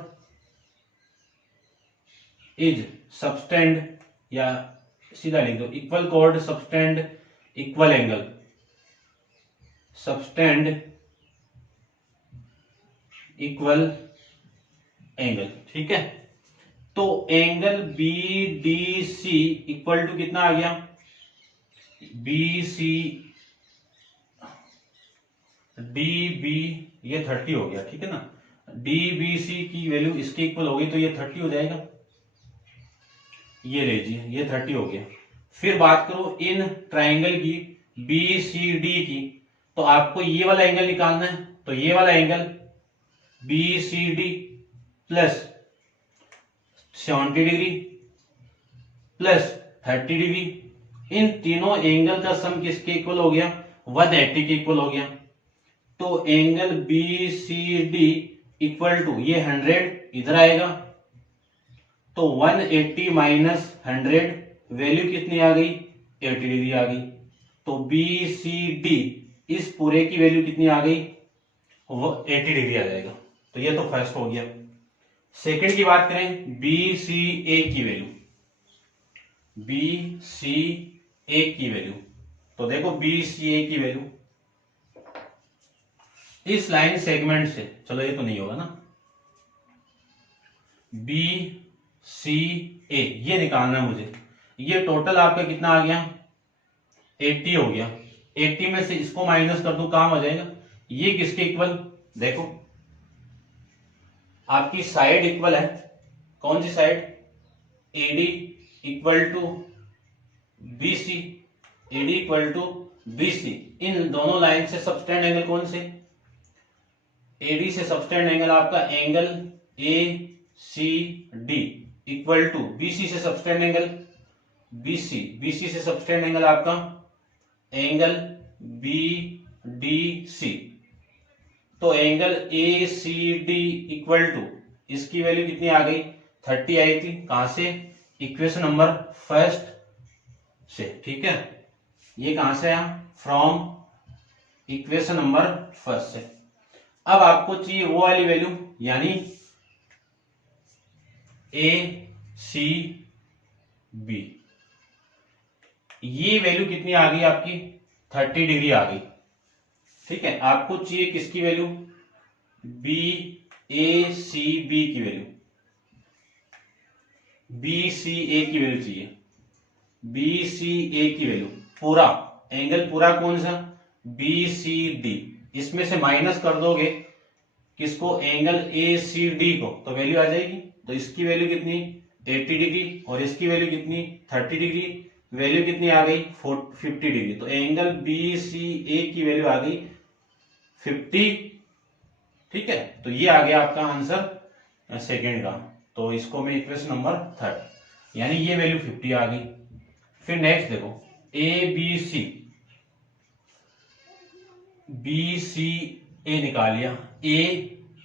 इज सबटेंड, या सीधा लिख दो इक्वल कोड subtend equal angle, subtend equal angle. ठीक है, तो angle B D C equal to कितना आ गया, बी सी डी बी, ये 30 हो गया। ठीक है ना, डी बी सी की वैल्यू इसके इक्वल हो गई तो ये 30 हो जाएगा। ये लीजिए ये 30 हो गया। फिर बात करो इन ट्राइंगल की बी सी डी की, तो आपको ये वाला एंगल निकालना है। तो ये वाला angle B C D plus 70 degree plus 30 degree, इन तीनों एंगल का सम किसके इक्वल हो गया, 180 के इक्वल हो गया। तो angle B C D equal to ये 100 इधर आएगा, तो 180 माइनस 100 वैल्यू कितनी आ गई, 80 डिग्री आ गई। तो बी सी डी इस पूरे की वैल्यू कितनी आ गई, वो 80 डिग्री आ जाएगा। तो ये तो फर्स्ट हो गया। सेकंड की बात करें बी सी ए की वैल्यू, बी सी ए की वैल्यू, तो देखो बी सी ए की वैल्यू इस लाइन सेगमेंट से, चलो ये तो नहीं होगा ना, बी सी ए ये निकालना है मुझे। ये टोटल आपका कितना आ गया, 80 हो गया। 80 में से इसको माइनस कर दो, काम आ जाएगा। ये किसके इक्वल, देखो आपकी साइड इक्वल है, कौन सी side, AD equal to BC, AD equal to BC. इन दोनों लाइन से सबटेंड एंगल कौन से, एडी से सबटेंड एंगल आपका angle A C D equal to BC से सबटेंड एंगल बीसी, बीसी से सबटेंड एंगल आपका एंगल बी डी सी। तो angle A C D equal to इसकी वैल्यू कितनी आ गई, 30 आई थी। कहां से, इक्वेशन नंबर फर्स्ट से। ठीक है, ये कहां से आया, फ्रॉम इक्वेशन नंबर फर्स्ट से। अब आपको चाहिए वो वाली वैल्यू, यानी ए सी बी, ये वैल्यू कितनी आ गई आपकी, 30 डिग्री आ गई। ठीक है, आपको चाहिए किसकी value, B A C B की वैल्यू, बी सी ए की वैल्यू चाहिए, बी सी ए की वैल्यू, पूरा एंगल पूरा कौन सा, बी सी डी, इसमें से माइनस कर दोगे किसको, एंगल ए सी डी को, तो वैल्यू आ जाएगी। तो इसकी वैल्यू कितनी, 80 डिग्री, और इसकी वैल्यू कितनी, 30 डिग्री, वैल्यू कितनी आ गई, 50 डिग्री। तो एंगल बी सी ए की वैल्यू आ गई 50। ठीक है, तो ये आ गया आपका आंसर सेकेंड का। तो इसको मैं इक्वेशन नंबर थर्ड, यानी ये वैल्यू 50 आ गई। फिर नेक्स्ट देखो A B C, B C ए निकाल लिया, ए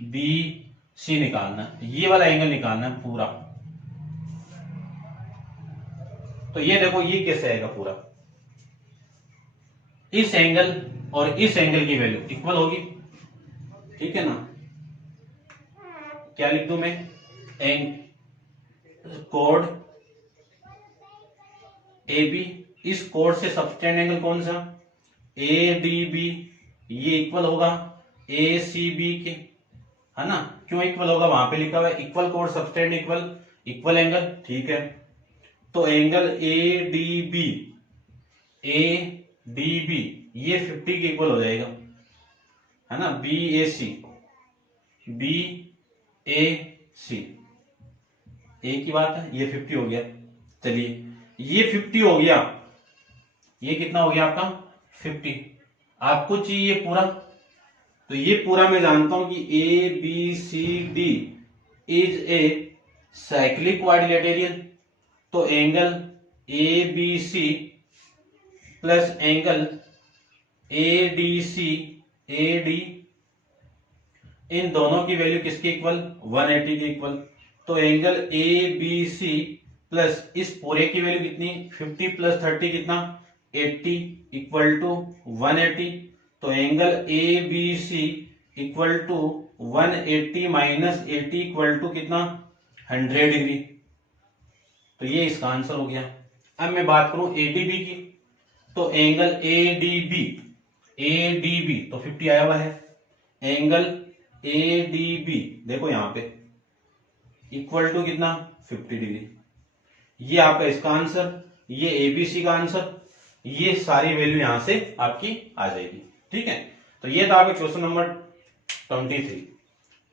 बी सी निकालना, ये वाला एंगल निकालना है पूरा। तो ये देखो ये कैसे आएगा पूरा, इस एंगल और इस एंगल की वैल्यू इक्वल होगी। ठीक है ना, क्या लिख दूं मैं, कोड ए बी, इस कोड से सबटेंड एंगल कौन सा, ए डी बी, ये इक्वल होगा ए सी बी के, है ना। क्यों इक्वल होगा, वहां पे लिखा हुआ है इक्वल कोड सबटेंड इक्वल इक्वल एंगल, ठीक है। तो angle A D B, A D B ये 50 के इक्वल हो जाएगा, है ना। B A C, B A सी, ए की बात है, ये 50 हो गया। चलिए ये 50 हो गया, ये कितना हो गया आपका 50। आपको चाहिए पूरा, तो ये पूरा मैं जानता हूं कि A B C D is a cyclic quadrilateral, तो angle A B C plus angle A D C A D, इन दोनों की वैल्यू किसके इक्वल, 180 के इक्वल। तो angle A B C plus इस पूरे की वैल्यू कितनी, 50 प्लस 30 कितना 80 इक्वल टू 180। तो angle A B C equal to 180 minus 80 equal to कितना 100 डिग्री। तो ये इसका आंसर हो गया। अब मैं बात करूं एडीबी की, तो एंगल एडीबी, एडीबी तो 50 आया हुआ है, एंगल एडीबी देखो यहां पे इक्वल टू कितना 50 डिग्री। ये आपका इसका आंसर, ये एबीसी का आंसर, ये सारी वैल्यू यहां से आपकी आ जाएगी, ठीक है। तो ये था आपका क्वेश्चन नंबर 23।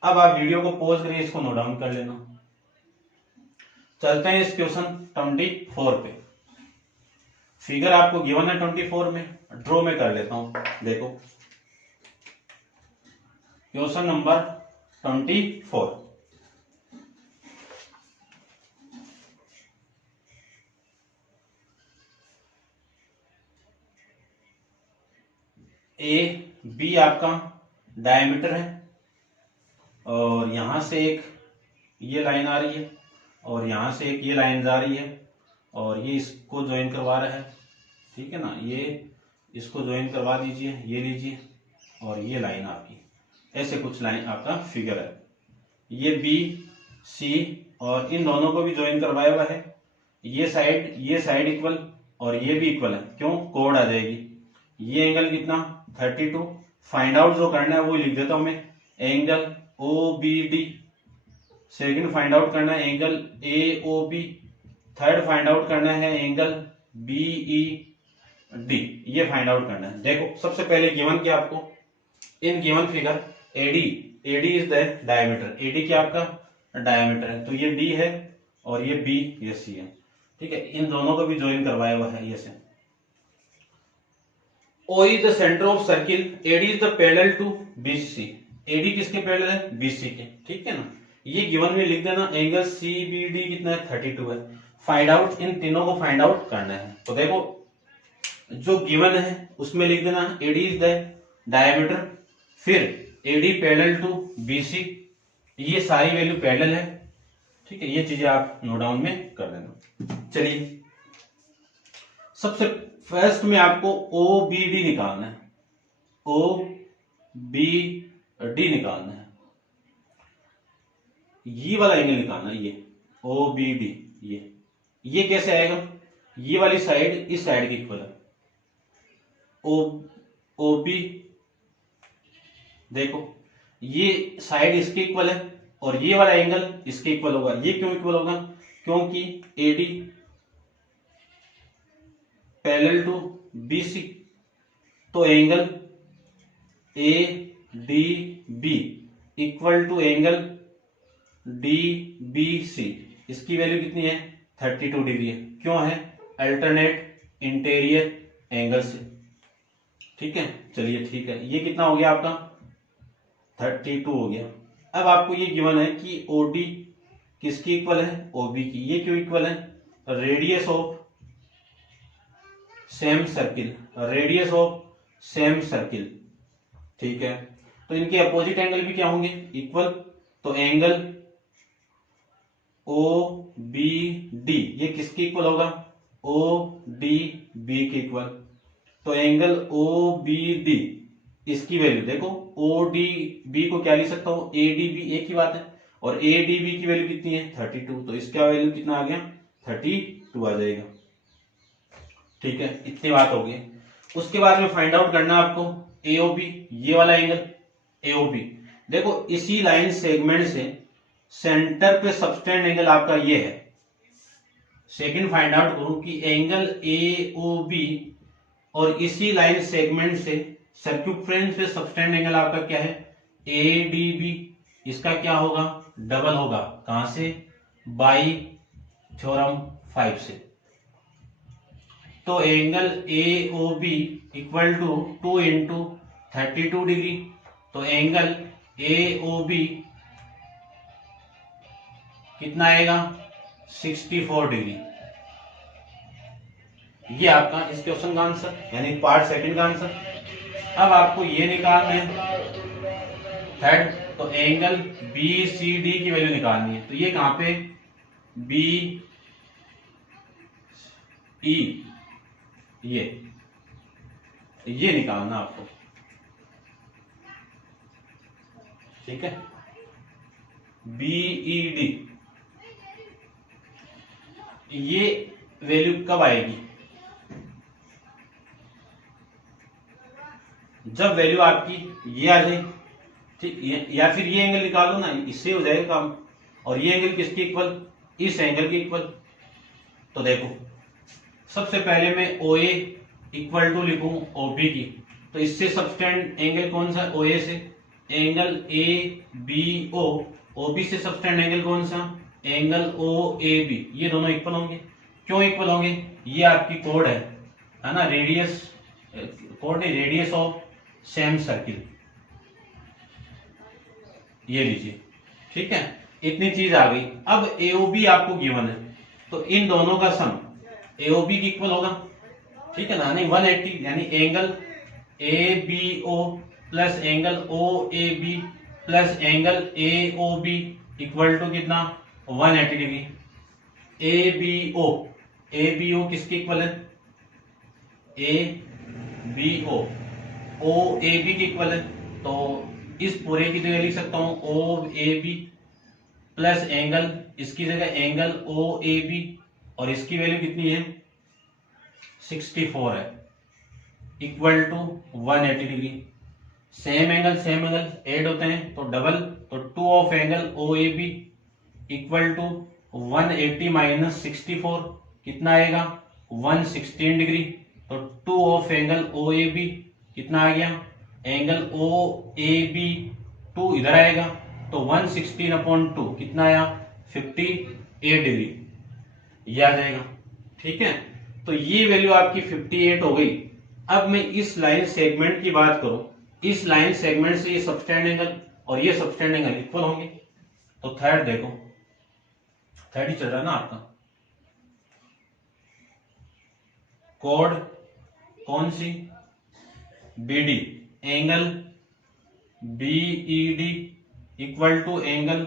अब आप वीडियो को पॉज करिए, इसको नोट डाउन कर लेना। चलते हैं इस क्वेश्चन 24 पे। फिगर आपको गिवन है 24 में, ड्रॉ में कर लेता हूं। देखो क्वेश्चन नंबर 24, ए बी आपका डायमीटर है, और यहां से एक ये लाइन आ रही है, और यहां से एक ये लाइन जा रही है, और ये इसको ज्वाइन करवा रहा है, ठीक है ना। ये इसको ज्वाइन करवा दीजिए, ये लीजिए, और ये लाइन आपकी ऐसे कुछ लाइन आपका फिगर है। ये बी सी और इन दोनों को भी ज्वाइन करवाया हुआ है। ये साइड इक्वल और ये भी इक्वल है, क्यों, कोड आ जाएगी। ये एंगल कितना 32। फाइंड आउट जो करना है वो लिख देता हूं मैं, angle O B D. Second find out करना है angle A O B. Third find out करना है एंगल बी ई डी, ये फाइंड आउट करना है। देखो सबसे पहले गिवन क्या आपको, in given figure AD, AD is the diameter, AD क्या आपका डायमीटर है, तो ये डी है और ये बी ये सी है, ठीक है। इन दोनों को भी ज्वाइन करवाया हुआ है ये से। O is the center of circle, AD is the parallel to BC, AD किसके पैरेलल है, BC के, ठीक है ना। ये गिवन में लिख देना, एंगल CBD कितना है 32 है। फाइंड आउट, इन तीनों को फाइंड आउट करना है। तो देखो जो गिवन है उसमें लिख देना AD is the diameter, फिर AD पैरेलल टू BC, ये सारी वैल्यू पैरेलल है, ठीक है। ये चीजें आप नोट डाउन में कर देना। चलिए सबसे फर्स्ट में आपको ओ बी डी निकालना है, ओ बी डी निकालना है, ये वाला एंगल निकालना है, ये ओ बी डी। ये कैसे आएगा, ये वाली साइड इस साइड की इक्वल है, ओ बी, देखो ये साइड इसके इक्वल है और ये वाला एंगल इसके इक्वल होगा। ये क्यों इक्वल होगा, क्योंकि एडी पैरेलल टू BC, तो angle A D B equal to angle D B C, इसकी वैल्यू कितनी है 32 डिग्री है। क्यों है, अल्टरनेट इंटीरियर एंगल से, ठीक है। चलिए ठीक है, ये कितना हो गया आपका 32 हो गया। अब आपको ये गिवन है कि OD किसकी इक्वल है, OB की। ये क्यों इक्वल है, radius of same circle, radius of same circle, ठीक है। तो इनके अपोजिट एंगल भी क्या होंगे, इक्वल। तो एंगल ओ बी डी ये किसके इक्वल होगा, ओ डी बी के इक्वल। तो एंगल ओ बी डी इसकी वैल्यू देखो, ओ डी बी को क्या लिख सकता हूं, ए डी बी, एक ही बात है। और ए डी बी की वैल्यू कितनी है 32, तो इसका वैल्यू कितना आ गया 32 आ जाएगा। ठीक है, इतनी बात हो गई। उसके बाद में फाइंड आउट करना आपको एओबी, ये वाला एंगल एओबी। देखो इसी लाइन सेगमेंट से सेंटर पे सबटेंड एंगल आपका ये है। सेकंड फाइंड आउट करूं कि एंगल एओबी और इसी लाइन सेगमेंट से सर्क्यूफ्रेंस पे सबटेंड एंगल आपका क्या है एडीबी। इसका क्या होगा डबल होगा, कहां से बाई थ्योरम 5 से। तो angle AOB equal to 2 into 32 degree. तो एंगल एओबी कितना आएगा 64 डिग्री। ये आपका इस क्वेश्चन का आंसर, यानी पार्ट सेकंड का आंसर। अब आपको ये निकालना है थर्ड, तो एंगल बी सी डी की वैल्यू निकालनी है। तो ये कहां पे बी ई, ये निकालना आपको। ठीक है, बीई डी, ये वैल्यू कब आएगी जब वैल्यू आपकी ये आ जाए। ठीक, या फिर ये एंगल निकालो ना, इससे हो जाएगा काम। और ये एंगल किसके इक्वल इस एंगल के इक्वल। तो देखो सबसे पहले मैं ओ ए इक्वल टू लिखूं ओबी की, तो इससे सबटेंड एंगल कौन सा ओ ए से एंगल ए बी ओ, ओबी से सबटेंड एंगल कौन सा एंगल ओ ए बी। ये दोनों इक्वल होंगे। क्यों इक्वल होंगे, ये आपकी कोड है ना, रेडियस कोड नहीं, रेडियस ऑफ सेम सर्किल, ये लीजिए। ठीक है, इतनी चीज आ गई। अब एओबी आपको गिवन है, तो इन दोनों का सम एओबी की इक्वल होगा। ठीक है ना, नहीं 180, यानी angle A B O plus angle O A B plus angle A O B equal to कितना 180 डिग्री। ए बी ओ किसके इक्वल है A B O A B के इक्वल है। तो इस पूरे की जगह लिख सकता हूं O A B plus angle, इसकी जगह एंगल ओ ए बी, और इसकी वैल्यू कितनी है 64 है, equal to 180 degree. Same angle add होते हैं तो डबल, तो 2 of angle O A B equal to 180 minus 64 कितना आएगा 116 डिग्री। तो 2 of angle O A B कितना आ गया एंगल ओ ए बी 2 इधर आएगा, तो 116/2 कितना आया 58 डिग्री, ये आ जाएगा। ठीक है, तो ये वैल्यू आपकी 58 हो गई। अब मैं इस लाइन सेगमेंट की बात करूं, इस लाइन सेगमेंट से ये सबटेंड एंगल और ये सबटेंड एंगल इक्वल होंगे। तो थर्ड देखो, थर्ड ही चल रहा है ना आपका, कोड कौन सी BD, angle BED equal to angle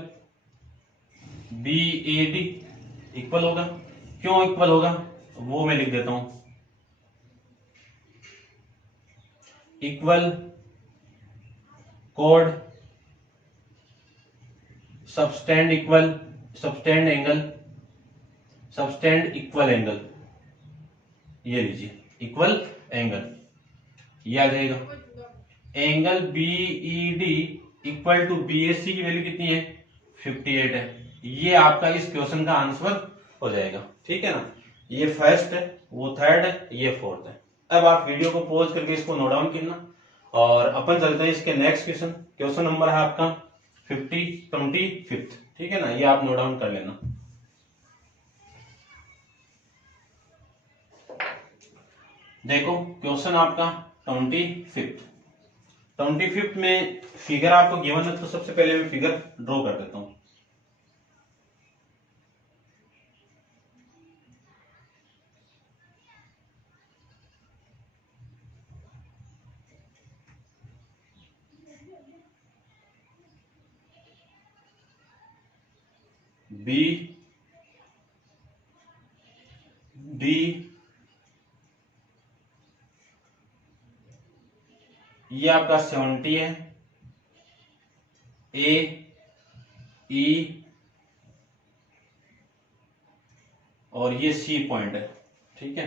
BAD equal होगा। क्यों इक्वल होगा वो मैं लिख देता हूं, इक्वल कोड subtend equal subtend angle subtend equal angle, ये लीजिए इक्वल एंगल, ये आ जाएगा। Angle BED equal to BSC की वैल्यू कितनी है 58 है। ये आपका इस क्वेश्चन का आंसर हो जाएगा। ठीक है ना, ये फर्स्ट है, वो थर्ड है, ये फोर्थ है। अब आप वीडियो को पॉज करके इसको नोट डाउन करना और अपन चलते हैं इसके नेक्स्ट क्वेश्चन। क्वेश्चन नंबर है आपका 25। ठीक है ना, ये आप नोट डाउन कर लेना। देखो क्वेश्चन आपका 25 में फिगर आपको गिवन है, तो सबसे पहले मैं फिगर ड्रॉ कर देता हूं। बी डी ये आपका 70 है, ए ई और ये सी पॉइंट है, ठीक है।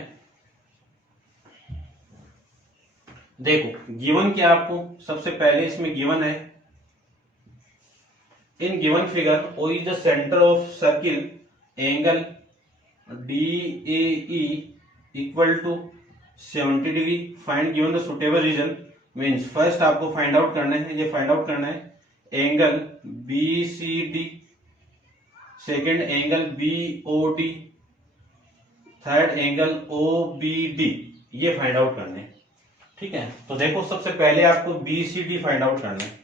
देखो गिवन क्या आपको, सबसे पहले इसमें गिवन है, in given figure O is the centre of circle angle DAE equal to 70 degree, find given the suitable reason. Means first आपको फाइंड आउट करना है, ये फाइंड आउट करना है angle BCD, second angle BOD, third angle OBD, ये find out करने हैं, ठीक है। तो देखो सबसे पहले आपको BCD फाइंड आउट करना है।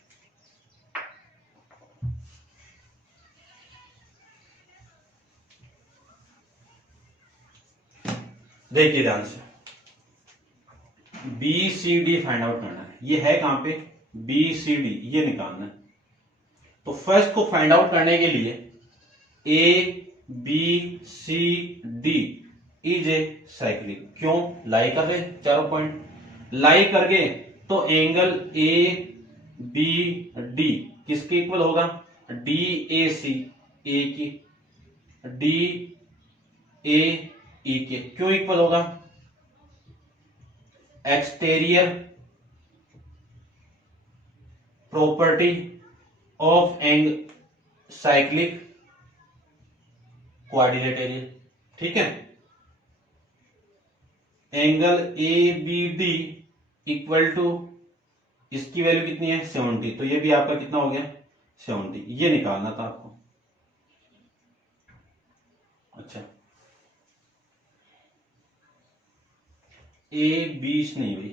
देखिए ध्यान से, BCD फाइंड आउट करना है, ये है कहां पे, BCD, ये निकालना है। तो फर्स्ट को फाइंड आउट करने के लिए ABCD इज ए साइक्लिक, क्यों लाई कर रहे चारों पॉइंट, लाई कर गए तो एंगल ABD किसके इक्वल होगा, DAC, ए की, DAE के, क्यों इक्वल होगा, exterior property of angle cyclic quadrilateral, ठीक है। एंगल ABD इक्वल टू, इसकी वैल्यू कितनी है 70, तो ये भी आपका कितना हो गया 70, ये निकालना था आपको। अच्छा A20 नहीं हुई,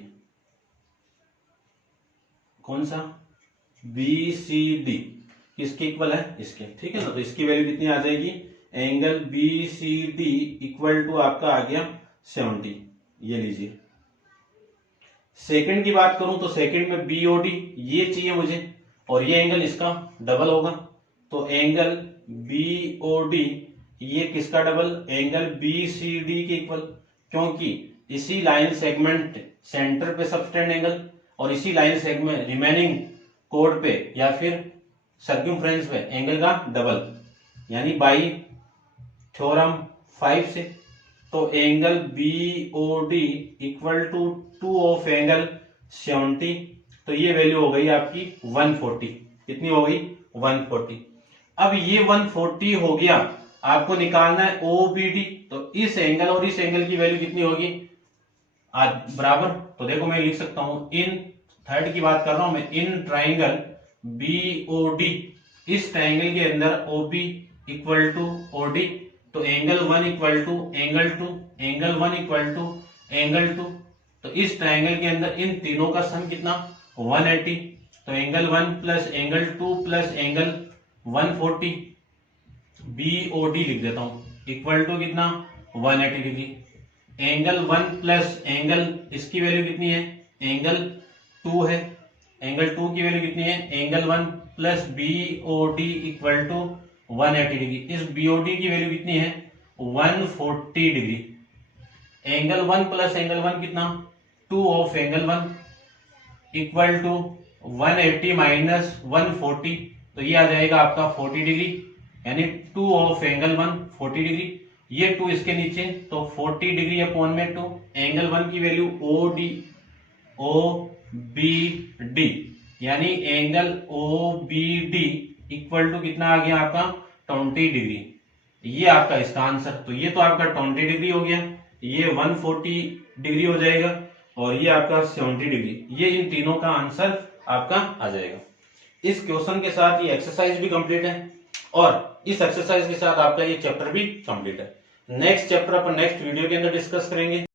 कौन सा BCD किसके इक्वल है, इसके, ठीक है ना। तो इसकी वैल्यू कितनी आ जाएगी, एंगल BCD इक्वल टू आपका आ गया 70, ये लीजिए। सेकंड की बात करूं तो सेकंड में BOD ये चाहिए मुझे, और ये एंगल इसका डबल होगा, तो एंगल BOD ये किसका डबल, एंगल BCD के इक्वल, क्योंकि इसी लाइन सेगमेंट सेंटर पे सबटेंड एंगल और इसी लाइन सेगमेंट रिमेनिंग कोड पे या फिर सर्कमफ्रेंस पे एंगल का डबल, यानी बाई थ्योरम 5 से। तो angle BOD equal to 2 of angle 70, तो ये वैल्यू हो गई आपकी 140, कितनी हो गई 140। अब ये 140 हो गया, आपको निकालना है OBD, तो इस एंगल और इस एंगल की वैल्यू कितनी होगी बराबर। तो देखो मैं लिख सकता हूं, इन थर्ड की बात कर रहा हूं मैं, इन ट्राइंगल BOD, इस ट्राइंगल के अंदर OB इक्वल टू OD, तो angle 1 equal to angle 2, angle 1 equal to angle 2, तो इस ट्राइंगल के अंदर इन तीनों का सम कितना 180, तो angle 1 plus angle 2 plus angle 140, BOD लिख देता हूं, इक्वल टू कितना 180 डिग्री। एंगल 1 प्लस एंगल, इसकी वैल्यू कितनी है, एंगल 2 है, एंगल 2 की वैल्यू कितनी है, angle 1 plus BOD equal to 180 degree. इस BOD की वैल्यू कितनी है 140 डिग्री। एंगल 1 प्लस एंगल 1 कितना 2 of angle 1 equal to 180 minus 140, तो ये आ जाएगा आपका 40 डिग्री, यानी 2 ऑफ एंगल 1 40 डिग्री, ये 2 इसके नीचे, तो 40 डिग्री अपॉन में 2, एंगल 1 की वैल्यू OBD, यानी एंगल OBD इक्वल टू कितना आ गया आपका 20 डिग्री, ये आपका इसका आंसर। तो ये तो आपका 20 डिग्री हो गया, ये 140 डिग्री हो जाएगा, और ये आपका 70 डिग्री, ये इन तीनों का आंसर आपका आ जाएगा। इस क्वेश्चन के साथ ये एक्सरसाइज भी कंप्लीट है, और इस एक्सरसाइज के साथ आपका ये चैप्टर भी कंप्लीट है। नेक्स्ट चैप्टर अपन नेक्स्ट वीडियो के अंदर डिस्कस करेंगे।